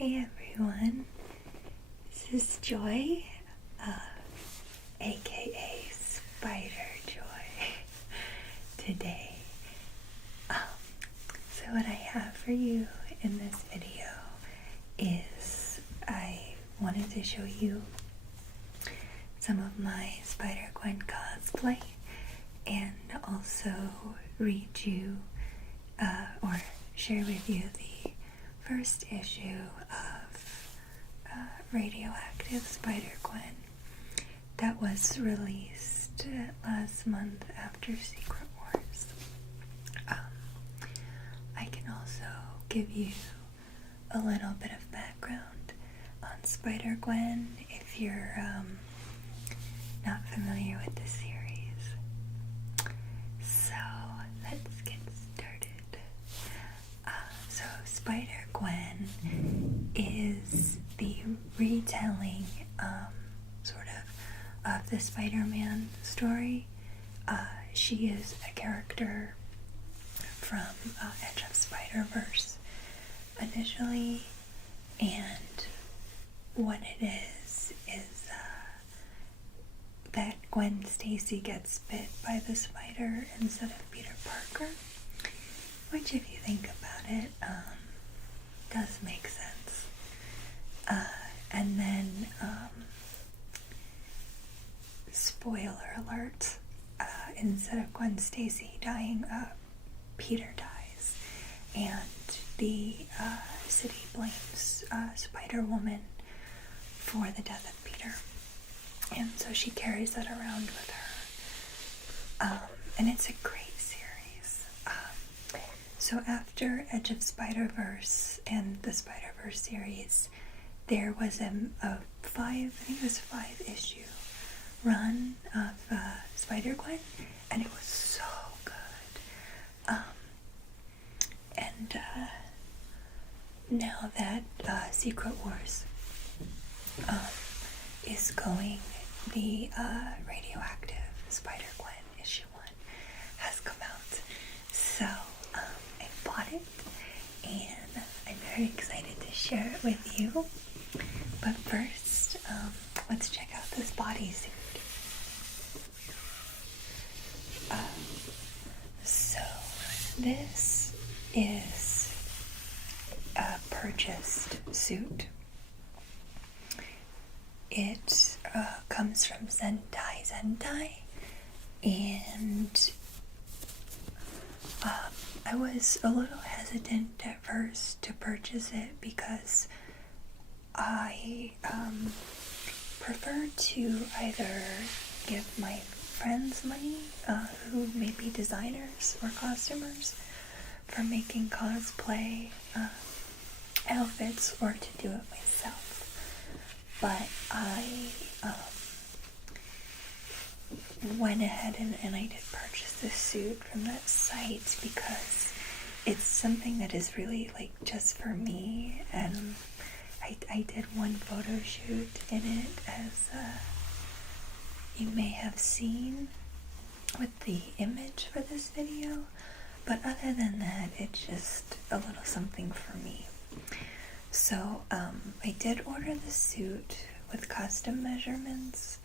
Hey everyone, this is Joy, aka Spider Joy, today. So what I have for you in this video is I wanted to show you some of my Spider-Gwen cosplay and also read you or share with you the first issue of Radioactive Spider-Gwen that was released last month after Secret Wars. I can also give you a little bit of background on Spider-Gwen if you're not familiar with the series. So let's get started. So Spider-Gwen is the retelling of the Spider-Man story. She is a character from Edge of Spider-Verse initially, and what it is that Gwen Stacy gets bit by the spider instead of Peter Parker, which if you think about it does make sense. And then spoiler alert, instead of Gwen Stacy dying, Peter dies, and the city blames Spider-Woman for the death of Peter, and so she carries that around with her, and it's a great series. So after Edge of Spider-Verse and the Spider-Verse series, there was a 5 issue run of Spider-Gwen, and it was so good. And now that Secret Wars is going, the Radioactive Spider-Gwen issue 1 has come out. So I bought it, and I'm very excited to share it with you. But first, let's check out this bodysuit. So this is a purchased suit. It comes from Sentai, and I was a little hesitant at first to purchase it because I prefer to either give my friends money who may be designers or costumers for making cosplay outfits, or to do it myself. But I went ahead and I did purchase this suit from that site because it's something that is really like just for me, and I did one photo shoot in it, as you may have seen with the image for this video, but other than that, it's just a little something for me. So I did order the suit with custom measurements,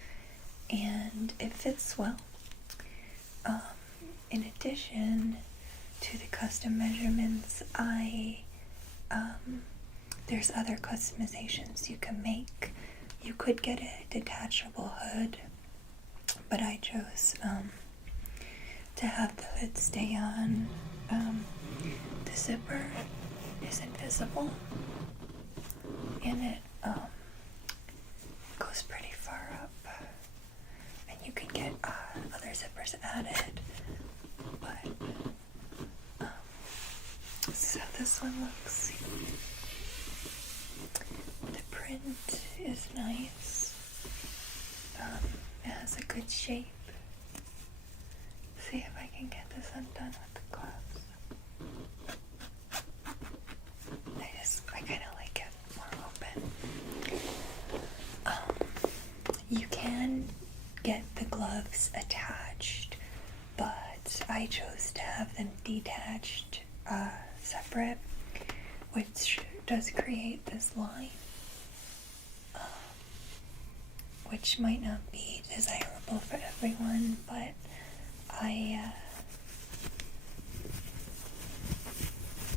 and it fits well. In addition to the custom measurements, there's other customizations you can make. You could get a detachable hood, but I chose to have the hood stay on. The zipper is invisible, and it goes pretty far up, and you can get other zippers added, but so this one looks, the print is nice, it has a good shape. See if I can get this undone with the gloves. I kind of like it more open. You can get the gloves attached, but I chose to have them detached, separate, which does create this line, which might not be desirable for everyone, but I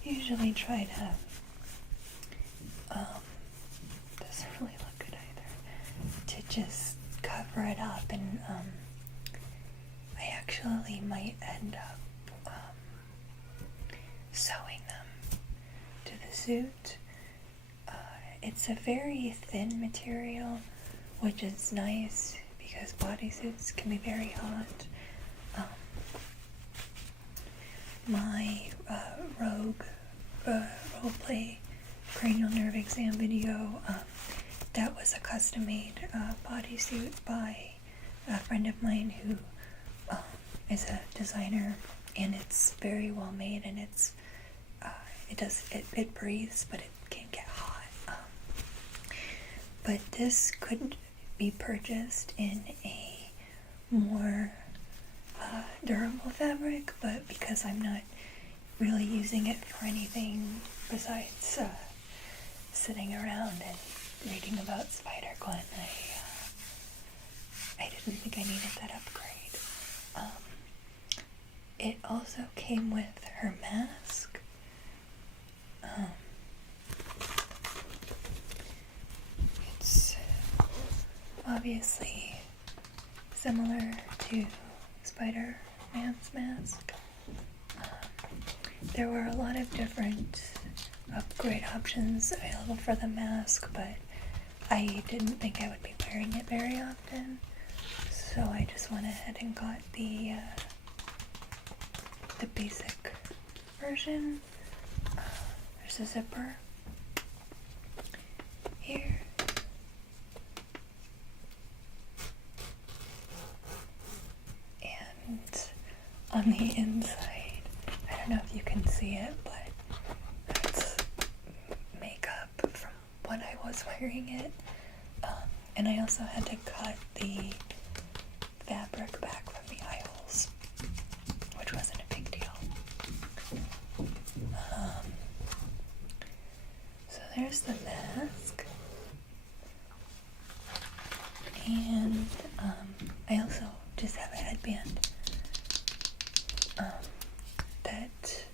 usually try to, doesn't really look good either, to just cover it up, and I actually might end up sewing them to the suit. It's a very thin material, which is nice because bodysuits can be very hot. My Rogue Roleplay cranial nerve exam video, that was a custom-made bodysuit by a friend of mine who is a designer, and it's very well made, and it's it breathes, but it can't get hot. But this could be purchased in a more durable fabric, but because I'm not really using it for anything besides sitting around and reading about Spider-Gwen, I didn't think I needed that upgrade. It also came with her mask. It's obviously similar to Spider-Man's mask. There were a lot of different upgrade options available for the mask, but I didn't think I would be wearing it very often, so I just went ahead and got the basic version. There's a zipper here. And on the inside, I don't know if you can see it, but it's makeup from when I was wearing it. And I also had to cut the fabric back from the eye holes, which wasn't a big deal. So there's the mask. And I also just have a headband that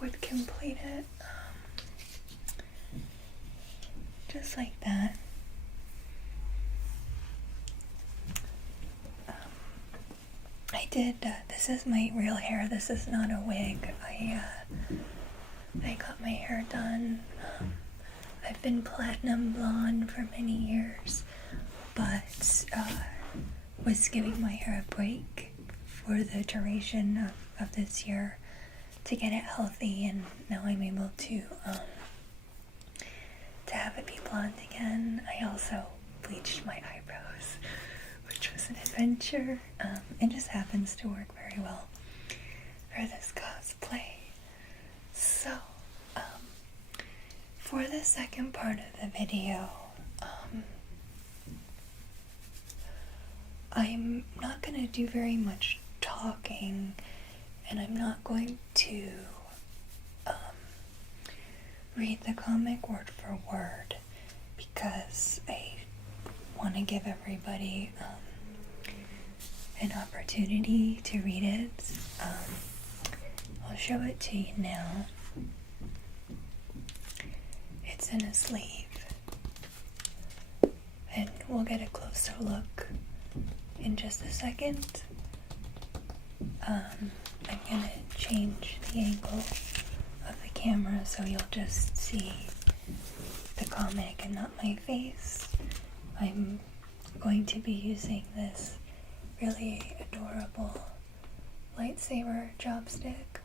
would complete it, just like that. I did, this is my real hair, this is not a wig. I got my hair done. I've been platinum blonde for many years, but was giving my hair a break for the duration of this year to get it healthy, and now I'm able to have it be blonde again. I also bleached my eyebrows, which was an adventure. It just happens to work very well for this cosplay. So, for the second part of the video, I'm not going to do very much talking, and I'm not going to read the comic word for word, because I want to give everybody an opportunity to read it. I'll show it to you now. It's in a sleeve, and we'll get a closer look in just a second. I'm gonna change the angle of the camera so you'll just see the comic and not my face. I'm going to be using this really adorable lightsaber chopstick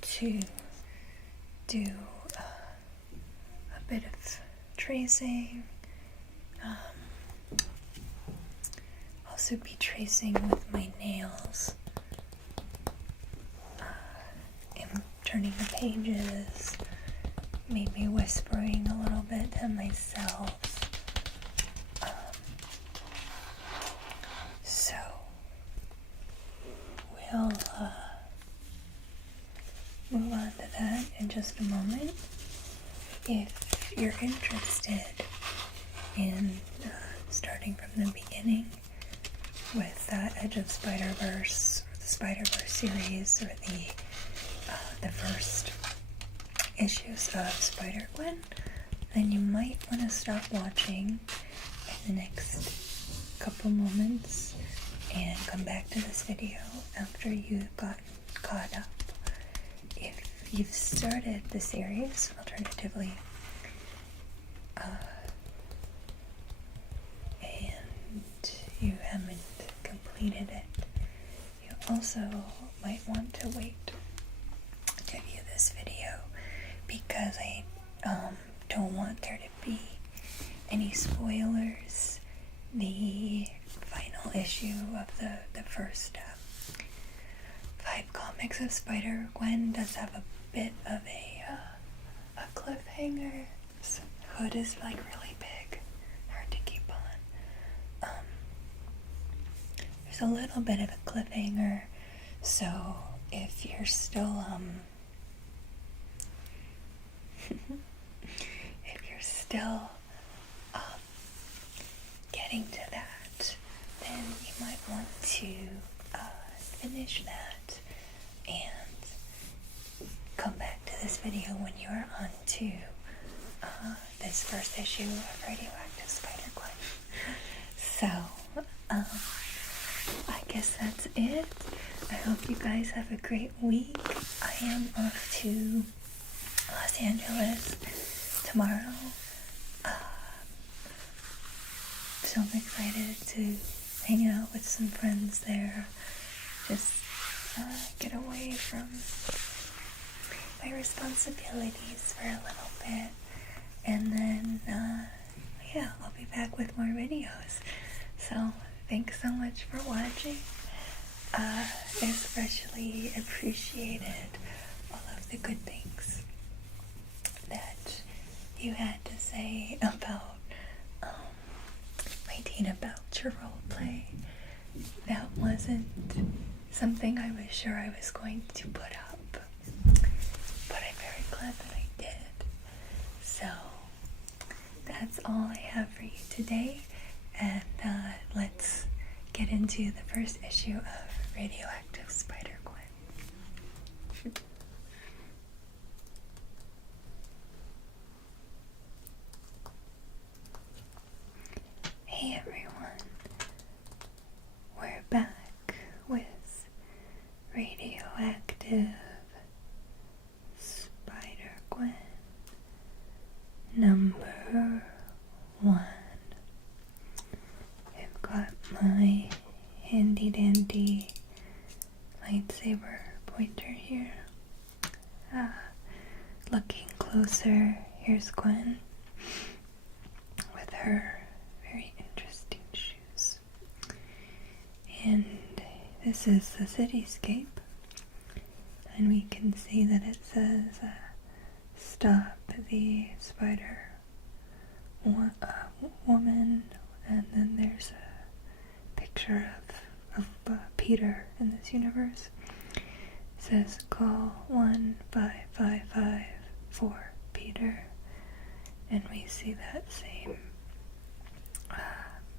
to do a bit of tracing. Also be tracing with my nails, and turning the pages, maybe whispering a little bit to myself. move on to that in just a moment. If you're interested in starting from the beginning with Edge of Spider-Verse, or the Spider-Verse series, or the first issues of Spider-Gwen, then you might want to stop watching in the next couple moments and come back to this video after you've gotten caught up. If you've started the series, alternatively, and you haven't completed it, you also might want to wait to view this video, because I don't want there to be any spoilers. The final issue of the first 5 comics of Spider-Gwen does have a bit of a cliffhanger. So the hood is like really big, hard to keep on. There's a little bit of a cliffhanger, so if you're still getting to that, then you might want to finish that and come back to this video when you're on to this first issue of Radioactive Spider-Gwen. So, I guess that's it. I hope you guys have a great week. I am off to Los Angeles tomorrow. So I'm excited to hang out with some friends there. Just get away from my responsibilities for a little bit. And then, yeah, I'll be back with more videos. So, thanks so much for watching. Especially appreciated all of the good things that you had to say about my Tina Belcher roleplay. That wasn't something I was sure I was going to put up, but I'm very glad that I did. So that's all I have for you today, and let's get into the first issue of Radioactive Spider-Gwen. Hey everyone, we're back with Radioactive Spider-Gwen number 1. I've got my handy dandy lightsaber pointer here. Looking closer, here's Gwen with her very interesting shoes. And this is the cityscape, and we can see that it says stop the spider woman, and then there's a picture of Peter in this universe. It says call 15554 for Peter, and we see that same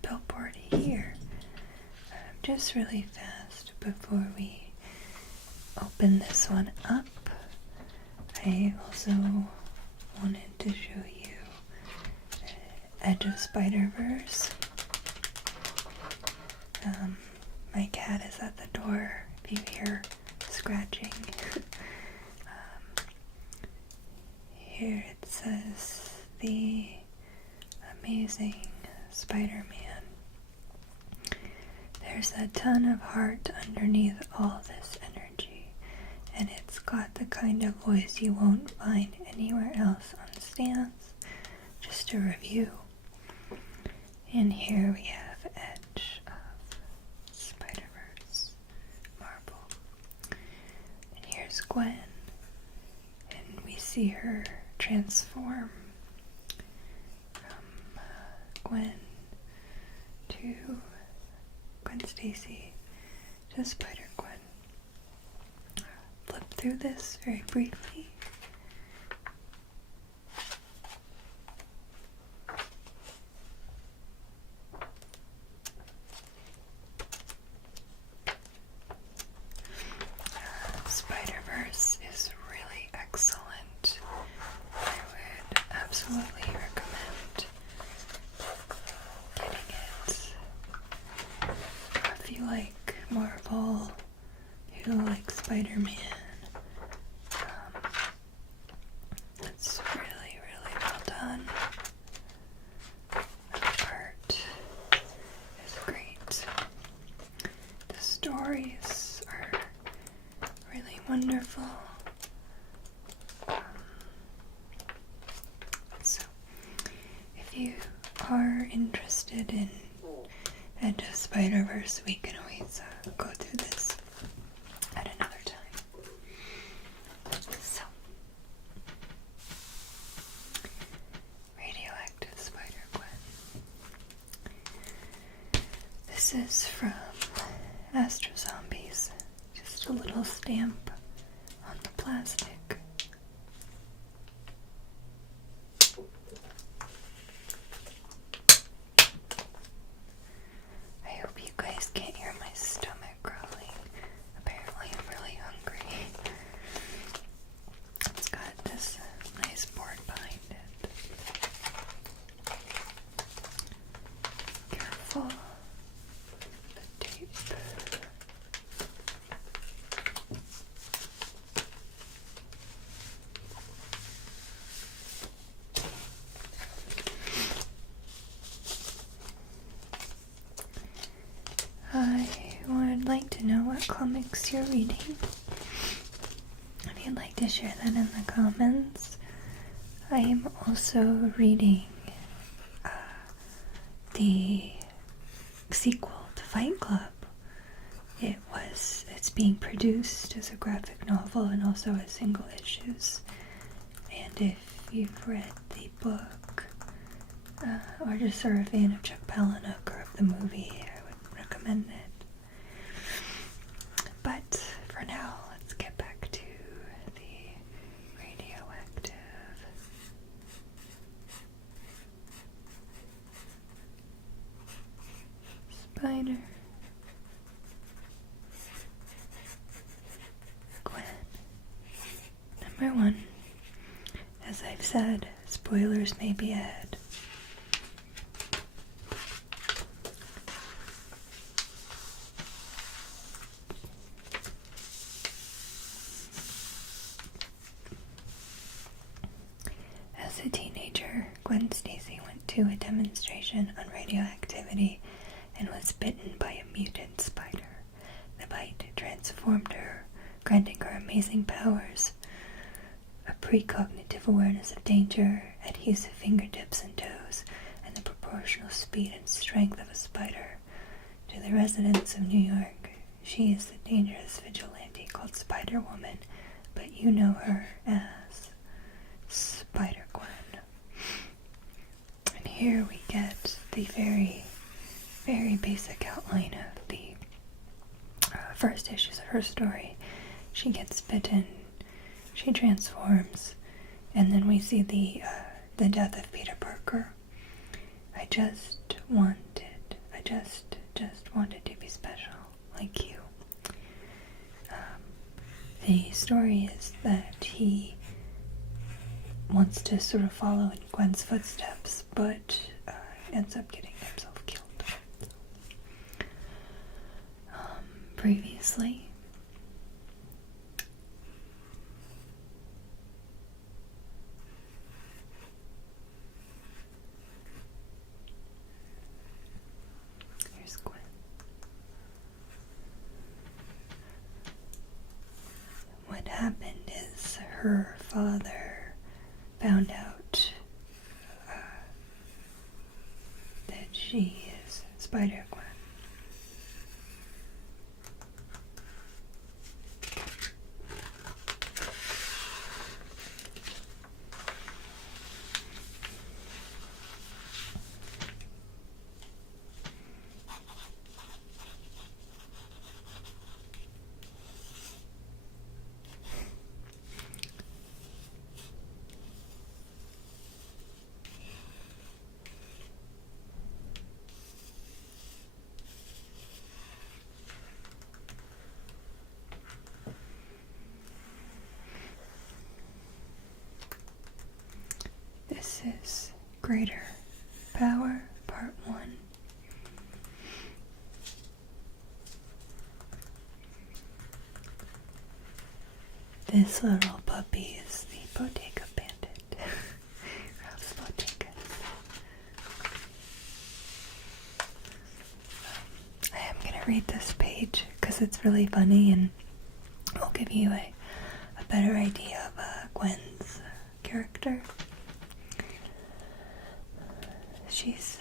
billboard here. Just really fast before we open this one up, I also wanted to show you Edge of Spider-Verse. My cat is at the door if you hear scratching. Here it says the Amazing Spider-Man. There's a ton of heart underneath all this energy, and it's got the kind of voice you won't find anywhere else on stands. Just a review. And here we have Edge of Spider-Verse Marvel. And here's Gwen, and we see her transform from Gwen to Gwen Stacy to Spider-Gwen. flip through this very briefly. Spider-Verse is really excellent. I would absolutely recommend getting it. If you like Marvel, if you like Spider-Man, it's really, really well done. The art is great. The stories are really wonderful. So, if you are interested in Into Spider-Verse, we can always go through this at another time. So, Radioactive Spider-Gwen. This is from Astro Zombies. Just a little stamp on the plastic. I hope you guys can't hear my stomach growling. Apparently I'm really hungry. It's got this nice board behind it. Careful. The tape. I would like to know what comics you're reading. If you'd like to share that in the comments. I am also reading the sequel to Fight Club. It's being produced as a graphic novel and also as single issues. And if you've read the book, or just are a fan of Chuck Palahniuk or of the movie, I would recommend it. But for now, let's get back to the radioactive spider. Gwen. Number 1. As I've said, spoilers may be ahead. As a teenager, Gwen Stacy went to a demonstration on radioactivity and was bitten by a mutant spider. The bite transformed her, granting her amazing powers, a precognitive awareness of danger, adhesive fingertips and toes, and the proportional speed and strength of a spider. To the residents of New York, she is the dangerous vigilante called Spider-Woman, but you know her as Spider-Gwen. And here we get the very, very basic outline of the first issues of her story. She gets bitten, she transforms, and then we see the death of Peter Parker. I just wanted to be special, like you. The story is that he wants to sort of follow in Gwen's footsteps, but ends up getting himself killed. Previously, here's Gwen. What happened is her father found out that she is Spider-Gwen. Greater Power, Part 1. This little puppy is the Bodega Bandit. Ralph's Bodegas. I am going to read this page because it's really funny and will give you a better idea of Gwen's character. She's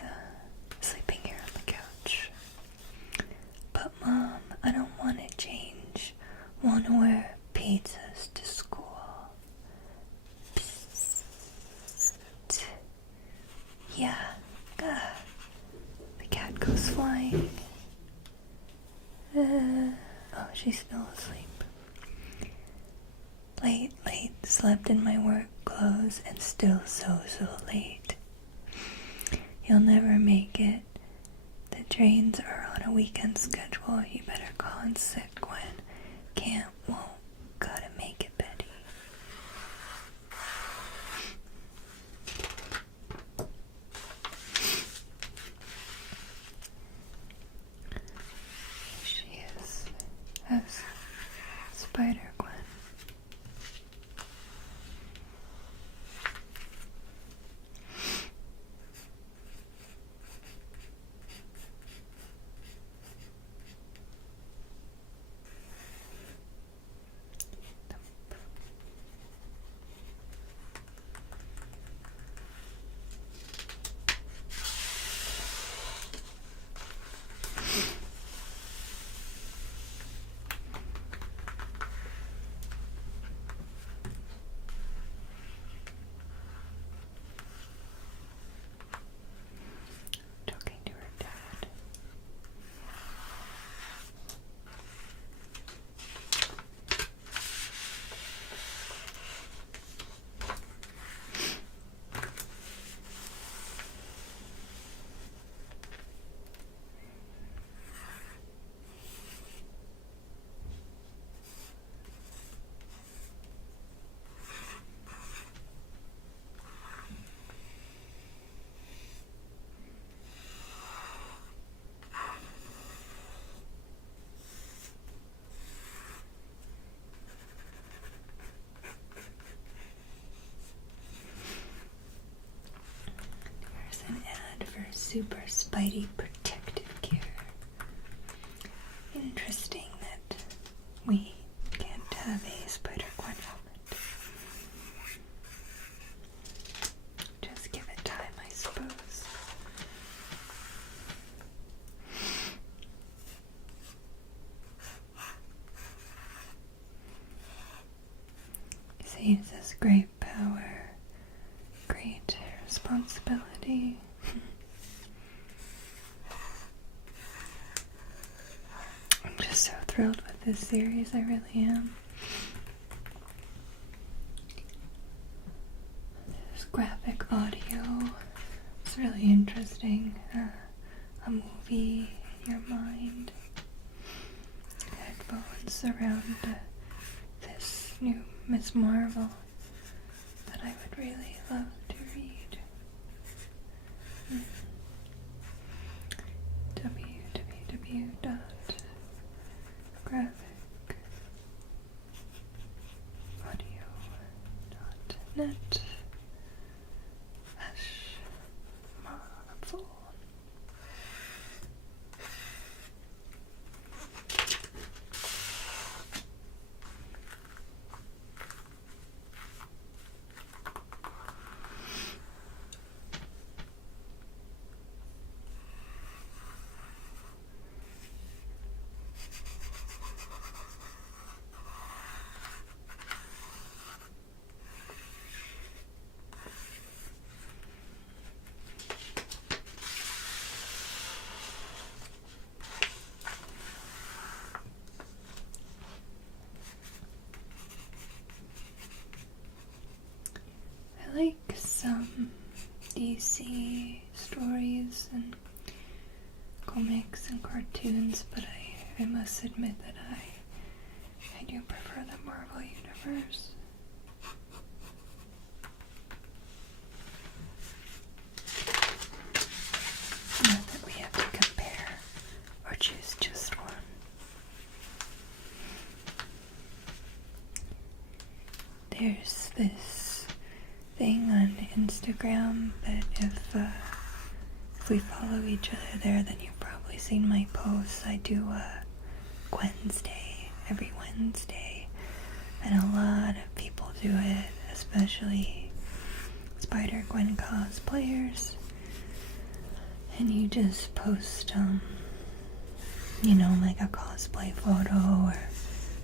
sleeping here on the couch. But Mom, I don't want to change. Want to wear pizzas to school. Psst. Yeah. The cat goes flying. Oh, she's still asleep. Late, slept in my work clothes and still so late. You'll never make it. The trains are on a weekend schedule. You better call in sick, Gwen. Can't, won't, gotta make it, Betty. She is as Spider Gwen. Talking to her dad. Here's an ad for Super Spidey Protective Gear. Interesting that we can't have a Spider-Gwen helmet. Just give it time, I suppose. See, it says great power, great responsibility. I'm just so thrilled with this series, I really am. There's graphic audio. It's really interesting. A movie in your mind. Headphones around this new Miss Marvel that I would really love to read. www.graphicaudio.net Marvel. I like some DC stories and comics and cartoons, but I must admit that I do prefer the Marvel Universe. there's this thing on Instagram that if we follow each other there, then you've probably seen my posts. I do Gwen's Day every Wednesday, and a lot of people do it, especially Spider-Gwen cosplayers. And you just post, like a cosplay photo, or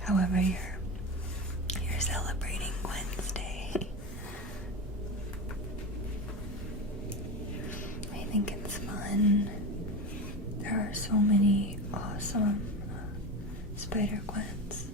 however you're celebrating Gwen's Day. I think it's fun. There are so many awesome Spider-Gwens.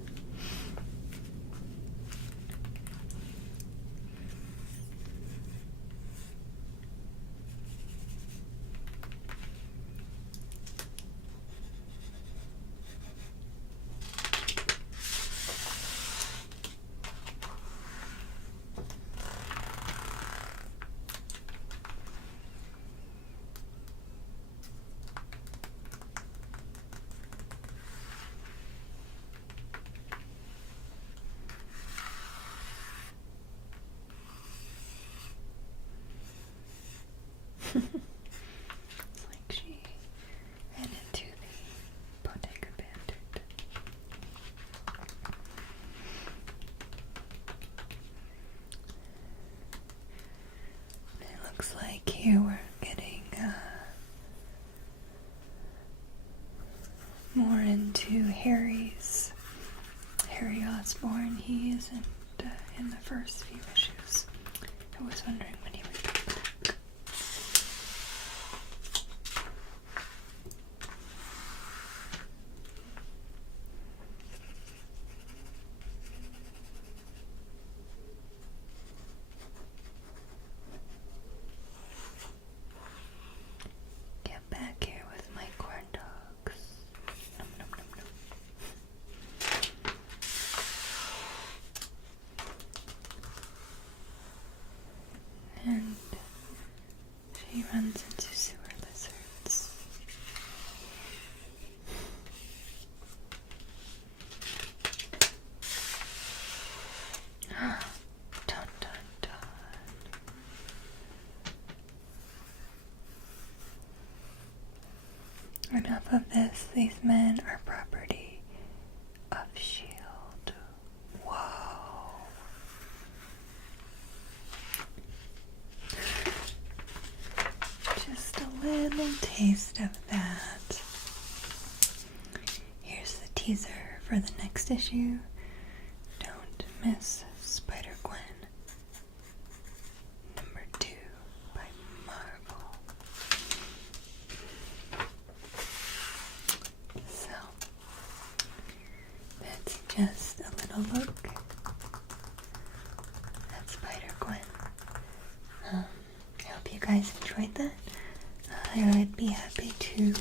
It's like she ran into the Bodega Bandit. It looks like here we're getting more into Harry Osborn. He isn't in the first few issues. I was wondering when he would come back. Get back here with my corn dogs. Nom, nom, nom, nom. And she runs into sewer lizards. Dun, dun, dun. Enough of this. These men are property of S.H.I.E.L.D. Whoa. Just a little taste of that. Here's the teaser for the next issue. Don't miss Spider-Gwen #2 by Marvel. So, that's just a little look at Spider-Gwen. I hope you guys enjoyed that. I would be happy to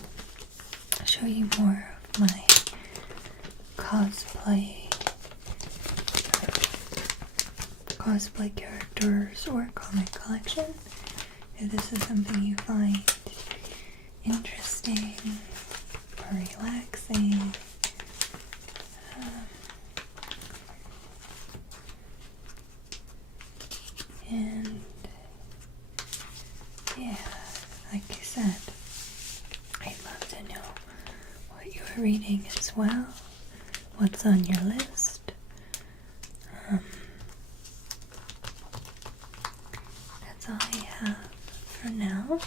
show you more of my cosplay characters or comic collection. If this is something you find interesting or relaxing, and yeah, like I said, I'd love to know what you're reading as well, what's on your list. That's all I have for now.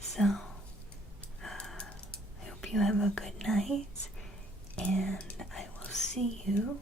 So, I hope you have a good night, and I will see you